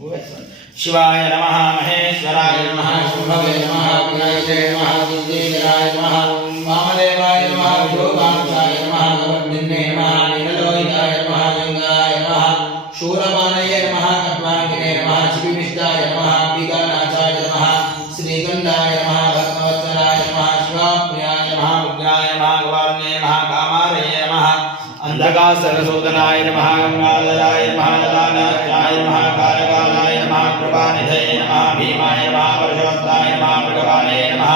शिवाय नमः महेश्वराय नमः शुभवे नमः विनायके नमः विद्येराय नमः वामदेवाय नमः योगांशाय नमः भगवन्निन्ने नमः नीललोहिताय नमः जंगाय नमः शूरपाणये नमः कट्वांगिने नमः शिविविष्टाय नमः पीगानाचाय नमः श्रीगंधाय नमः भक्तवत्सलाय नमः शिवाप्रियाय नमः उग्राय नमः गवार्णे नमः कामारये नमः अंधकासुरसूदनाय नमः गंगाधराय नमः ददानाय नमः कारकालाय नमः कृपानिधये नमः भीमाय नमः परशुवत्ताय नमः भगवाने नमः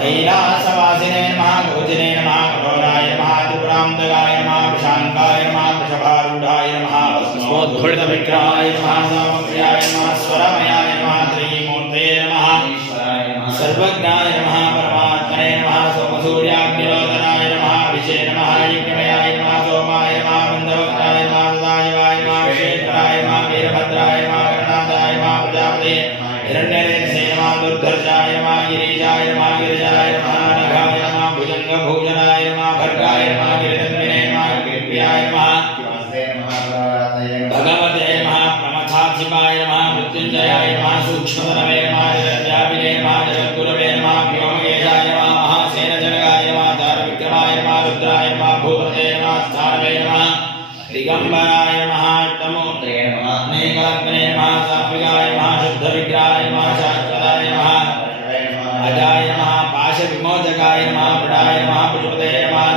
कैलासवासिने नमः भोजने नमः कठोराय नमः त्रिपुरान्तकाय नमः प्रशांकाय नमः वृषभारूढाय नमः भस्मोद्धूलितविग्रहाय नमः सामप्रियाय नमः स्वरमयाय नमः त्रयीमूर्तये नमः सर्वज्ञाय नमः परमात्मने नमः सोमसूर्याग्निरोधनाय नमः विषे नमः यज्ञमयाय नमः सोमाय नमः बन्धवक्ताय नमः ददायवाय नमः विशेषराय नमः वीरभद्राय नमः गणनाथाय नमः प्रजापते हिरण्यरेतसे नमः दुर्धर्षाय नमः गिरीशाय नमः गिरिजाय नमः निघाय नमः भुजङ्गभूषणाय नमः भर्गाय नमः गिरितन्विने नमः गिरिप्रियाय नमः भगवते नमः प्रमथाधिपाय नमः मृत्युञ्जयाय नमः सूक्ष्मतनवे नमः जगद्व्यापिने नमः जगद्गुरवे नमः व्योमकेशाय नमः महासेनजनकाय नमः दारविक्रमाय नमः रुद्राय नमः भूपते नमः स्थानवे नमः दिगम्बराय नमः अष्टमूर्तये नमः अनेकात्मने नमः सात्विकाय नमः शुद्धविग्रहाय नमः शाश्वताय नमः अजाय नमः पाशविमोचकाय नमः पृडाय नमः पशुपते नमः